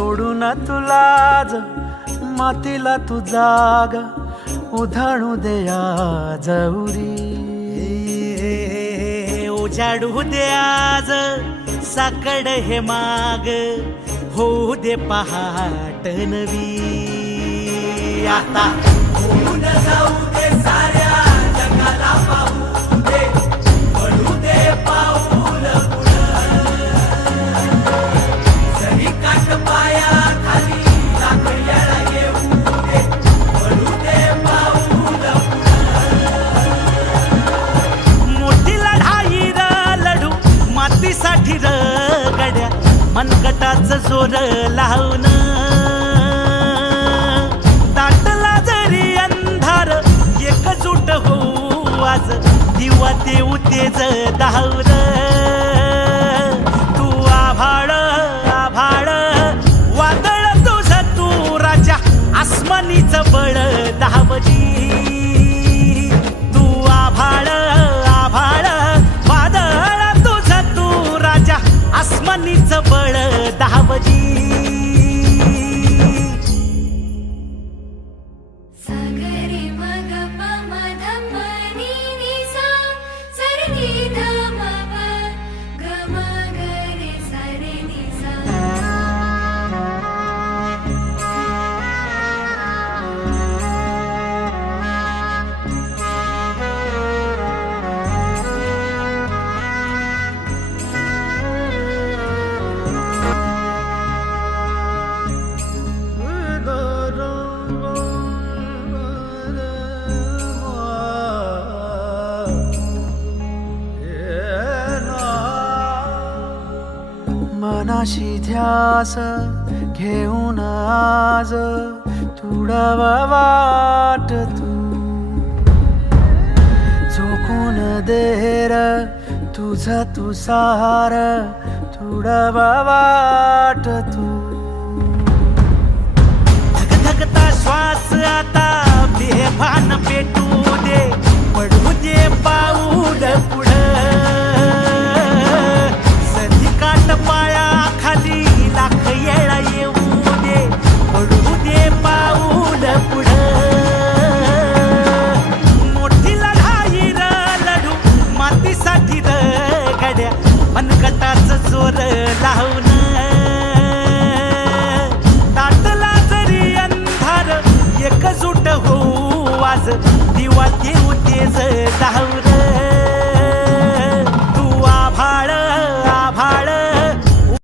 सोडून तुला ज मातीला तू जाग उधाणू दे आज उरी उजाडू दे आज साकड हे माग होऊ दे पहाट नवी आता होऊन जाऊ दे साऱ्या जगाला पाहू दे पडू दे पाऊल जरी काट पाया खाली लाकड्याला येऊ दे पडू दे पाऊल मोठी लढाई र लढू मातीसाठी र गड्या मनगटाचं जोर लावून दाटला जरी अंधार एकजूट होऊ आज दिवा देऊ तेज दावर तू आभाळ आभाळ वादळ तुझ तू राजा आसमानीच बळ दावजी तू आभाळ आभाळ वादळ तुझ तू राजा आसमानीच बळ दावजी मनाशी ध्यास घेऊन आज तुडवा वाट तू झोकून देर तुझ तू सार तुडवा वाट तू धगधगता श्वास आता बेभान पेटू दे पडू दे पाऊल पुढं पाया खाली लाख येळा येऊ दे पडू दे पाऊल पुढं मोठी लढाई र लढू मातीसाठी र गड्या मनगटाचं जोर लावून दाटला जरी अंधार एकजूट होऊ आज दिवा देऊ तेज दाव